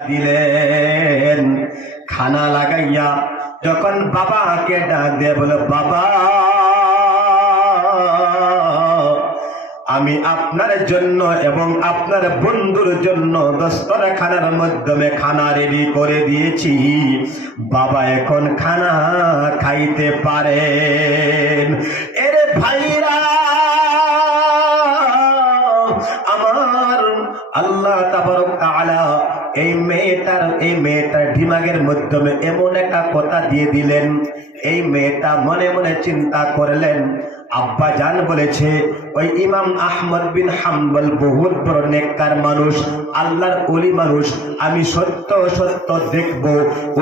দিলেন। খানা লাগাইয়া যখন বাবাকে ডাক দিয়ে বলে, বাবা আমি আপনার জন্য এবং আপনার বন্ধুর জন্য দস্তরখানার মাধ্যমে খানা রেডি করে দিয়েছি, বাবা এখন খানা খাইতে পারেন। এরে ভাইরা আমার, আল্লাহ তাবারক তাআলা এই মেয়েটার দিমাগের মাধ্যমে এমন একটা কথা দিয়ে দিলেন। এই মেয়েটা মনে মনে চিন্তা করলেন, আব্বা জান বলেছে ওই ইমাম আহমদ বিন হাম্বল বহুত বড় নেককার মানুষ, আল্লাহর ওলি মানুষ, আমি সত্য সত্য দেখব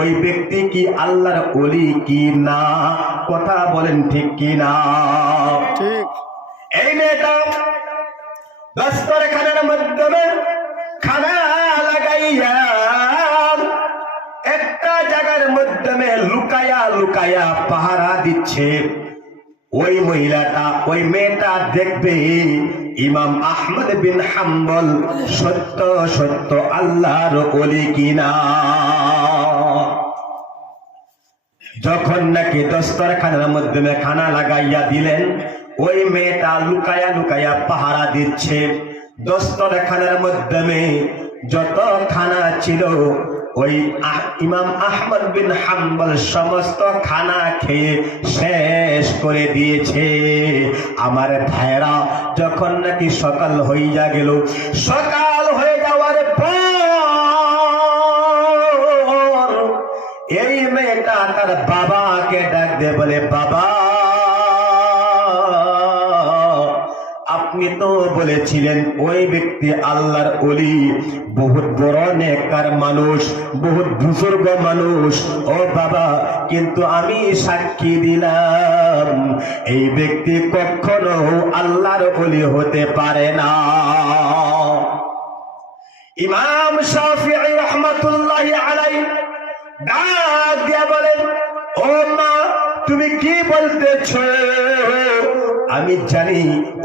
ওই ব্যক্তি কি আল্লাহর ওলি কি না। কথা বলেন ঠিক কি না? ঠিক। এই মেয়েটা দস্তরখানার মাধ্যমে খানা লাগাইয়া একটা জায়গার মাধ্যমে লুকায়া লুকায়া পাহারা দিচ্ছে। ওই মহিলাটা, ওই মেয়েটা দেখবে ইমাম আহমদ বিন হাম্বল সত্য সত্য আল্লাহর ওলি কিনা। যখন নাকি দস্তরখানার মাধ্যমে খানা লাগাইয়া দিলেন, ওই মেয়েটা লুকায়া লুকায়া পাহারা দিচ্ছে। দস্তরখানার মাধ্যমে যত খানা ছিল ওই ইমাম আহমদ বিন হাম্বল সমস্ত খানা খেয়ে শেষ করে দিয়েছে। আমার ভাইরা, যখন নাকি সকাল হইয়া গেল, সকাল হয়ে যাওয়ার পর এই মেয়েটা তার বাবাকে ডাক দিয়ে বলে, বাবা আপনি তো বলেছিলেন ওই ব্যক্তি আল্লাহর ওলি, বহুত বড় নেককার মানুষ, বহুত বুজুর্গ মানুষ। ও বাবা, কিন্তু আমি সাক্ষী দিলাম এই ব্যক্তি কখনো আল্লাহর ওলি হতে পারে না। ইমাম শাফিঈ রাহমাতুল্লাহি আলাইহি ডাক দিয়া বলেন, ও মা তুমি কি বলতেছো? আমি জানি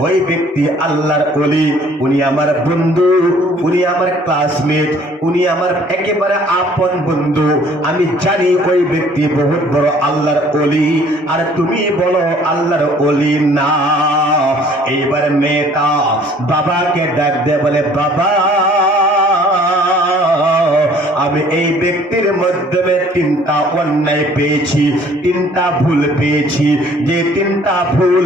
ওই ব্যক্তি আল্লাহর ওলি, উনি আমার বন্ধু, উনি আমার ক্লাসমেট, উনি আমার একেবারে আপন বন্ধু। আমি জানি ওই ব্যক্তি বহুত বড় আল্লাহর ওলি, আর তুমি বলো আল্লাহর ওলি না। এইবার মেয়েটা বাবাকে ডাক দিয়ে বলে, বাবা আমি এই ব্যক্তির মাধ্যমে তিনটা অন্যায় পেয়েছি, তিনটা ভুল পেয়েছি, যে তিনটা ভুল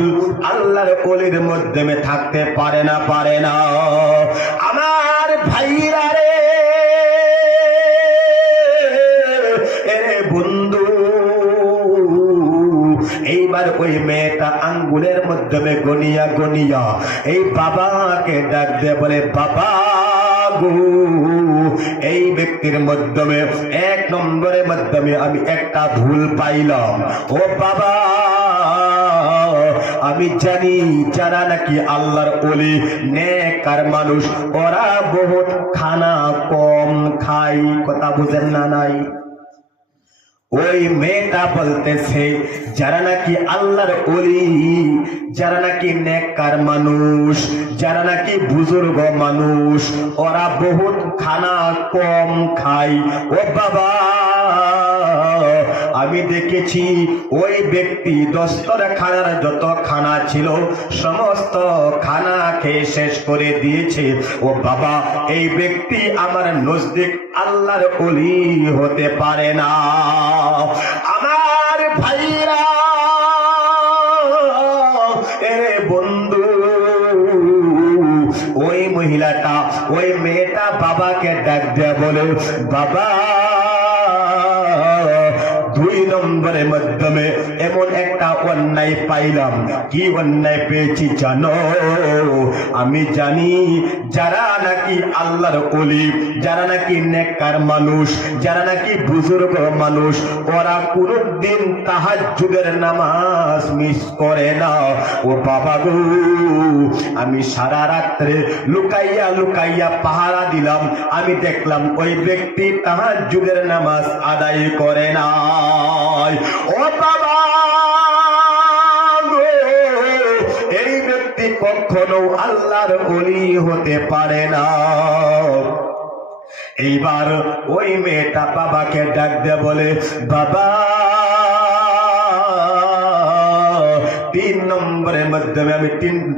আল্লাহর ওলির মাধ্যমে থাকতে পারে না, পারে না। আমার ভাইরা রে, এরে বন্ধু, এইবার ওই মেয়েটা আঙ্গুলের মাধ্যমে গনিয়া গনিয়া এই বাবাকে ডাক দিয়ে বলে, বাবা এই ব্যক্তির মাধ্যমে এক নম্বরের মাধ্যমে আমি একটা ভুল পাইলাম। ও বাবা আমি জানি যারা নাকি আল্লাহর ওলি নেককার মানুষ, ওরা বহুত খানা কম খায়। কথা বুঝেন না নাই? ওই মেয়েটা বলতেছে যারা নাকি আল্লাহর ওলি, যারা নাকি নেককার মানুষ, যারা নাকি বুজুর্গ মানুষ, ওরা বহুত খানা কম খায়। ও বাবা আমি দেখেছি ওই ব্যক্তি দস্তরখানার যত খানা ছিল সমস্ত খানা খেয়ে শেষ করে দিয়েছে। ও বাবা এই ব্যক্তি আমার নজদিক আল্লাহর ওলি হতে পারে না। আমার ভাইরা, এরে বন্ধু, ওই মহিলাটা, ওই মেয়েটা বাবাকে ডাক দেয়া বলে, বাবা দুই নম্বরের মাধ্যমে এমন একটা অন্যায় পাইলাম। কি অন্যায় পেয়েছি জানো? আমি জানি যারা নাকি আল্লাহর ওলি, যারা নাকি নেককার মানুষ, যারা নাকি বুজুর্গ মানুষ, ওরা কোনদিন তাহাজ্জুদের নামাজ মিস করে না। ও বাবা গো, আমি সারা রাত্রে লুকাইয়া লুকাইয়া পাহারা দিলাম, আমি দেখলাম ওই ব্যক্তি তাহাজ্জুদের নামাজ আদায় করে না। ও বাবা এই ব্যক্তি কখনো আল্লাহর ওলি হতে পারে না। এইবার ওই মেয়েটা বাবাকে ডাক দিয়ে বলে, বাবা, 3 নম্বরের মাধ্যমে আমি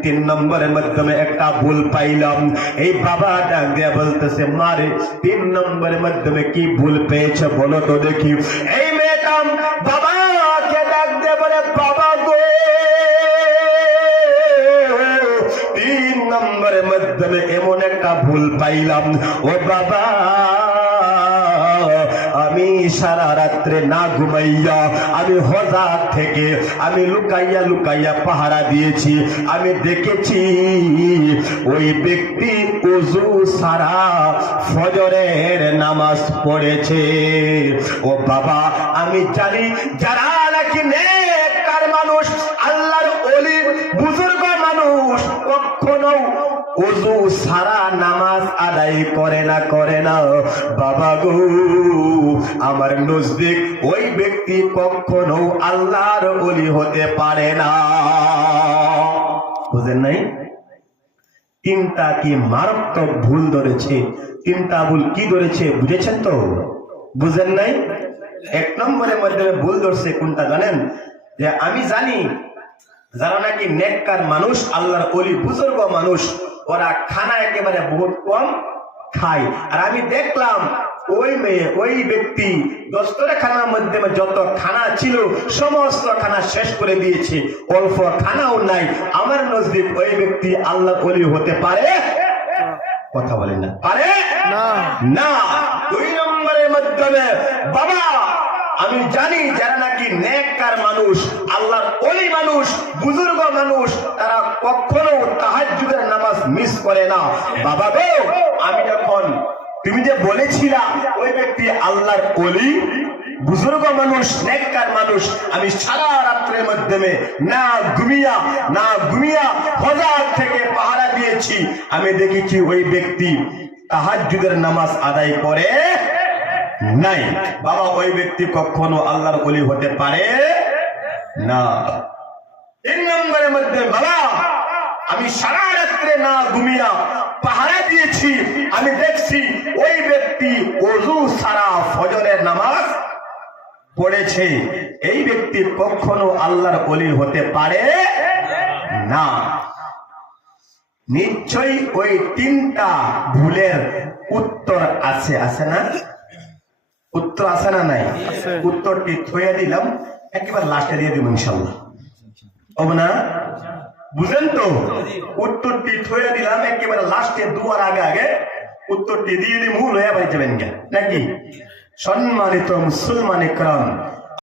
3 নম্বরের মাধ্যমে একটা ভুল পাইলাম। এই বাবা ডাক দিয়ে বলতেছে, মারে 3 নম্বরের মাধ্যমে কি ভুল পেয়েছে বলো তো দেখি। এই মেয়েটা বাবাকে ডাক দিয়ে বলে, বাবা গো, 3 নম্বরের মাধ্যমে এমন একটা ভুল পাইলাম। ও বাবা, আমি সারা রাত্রে না ঘুমাইয়া আমি হযরত থেকে আমি লুকাইয়া লুকাইয়া পাহারা দিয়েছি। আমি দেখেছি ওই ব্যক্তি ওযু সারা ফজরের নামাজ পড়েছে। ও বাবা, আমি জানি যারা নাকি নেককার মানুষ, আল্লাহর ওলি, বুজুর্গ মানুষ, কখনো ওযু সারা নামাজ আদায় করে না। বাবা গো, আমার নজদিক ওই ব্যক্তি কখনো আল্লাহর ওলি হতে পারে না। বুঝেন নাই? 3টা কি মারাত্মক ভুল ধরেছে। 3টা ভুল কি ধরেছে বুঝেছেন তো? বুঝেন নাই? 1 নম্বরের মধ্যে ভুল ধরছে কোনটা জানেন? যে আমি জানি যারা নাকি নেককার মানুষ, আল্লাহর ওলি, বুজুর্গ মানুষ, ওরা খানা একেবারে বহুত কম খায়। আর আমি দেখলাম ওই ব্যক্তি দস্তরখানার মধ্যে যত খানা ছিল সমস্ত খানা শেষ করে দিয়েছে, অল্প খানাও নাই। আমার নজদিক ওই ব্যক্তি আল্লাহর ওলি হতে পারে? কথা বলেন না, পারে না। 2 নম্বরের মাধ্যমে বাবা, আমি জানি যারা নাকি নেককার মানুষ, আল্লাহর ওলি মানুষ, বুজুর্গ মানুষ, তারা কখনো তাহাজ্জুদের নামাজ মিস করে না। বাবা গো, আমি যখন তুমি যে বলেছিলা ওই ব্যক্তি আল্লাহর ওলি, বুজুর্গ মানুষ, নেককার মানুষ, আমি সারা রাত্রের মাধ্যমে না ঘুমিয়া হযরত থেকে পাহারা দিয়েছি। আমি দেখেছি ওই ব্যক্তি তাহাজ্জুদের নামাজ আদায় করে নাই। বাবা, ওই ব্যক্তি কখনো আল্লাহর ওলি হতে পারে না। 3 নম্বরের মধ্যে বাবা, আমি সারা রাত্রে না ঘুমিয়া পাহারা দিয়েছি। আমি দেখছি ওই ব্যক্তি ওযু সারা ফজরের নামাজ পড়েছে। এই ব্যক্তি কখনো আল্লাহর ওলি হতে পারে না। নিশ্চয়ই ওই 3টা ভুলের উত্তর আছে না? উত্তর আছে না নাই? উত্তরটি থইয়া দিলাম, একেবারে লাস্টে দিয়ে দিব ইনশাআল্লাহ। হবে না? বুঝেন তো? উত্তরটি থইয়া দিলাম, একেবারে লাস্টে দুয়ার আগে উত্তরটি দিয়ে দিব, লয়া বাড়ি যাবেন নাকি? সম্মানিত মুসলমান ইকরাম,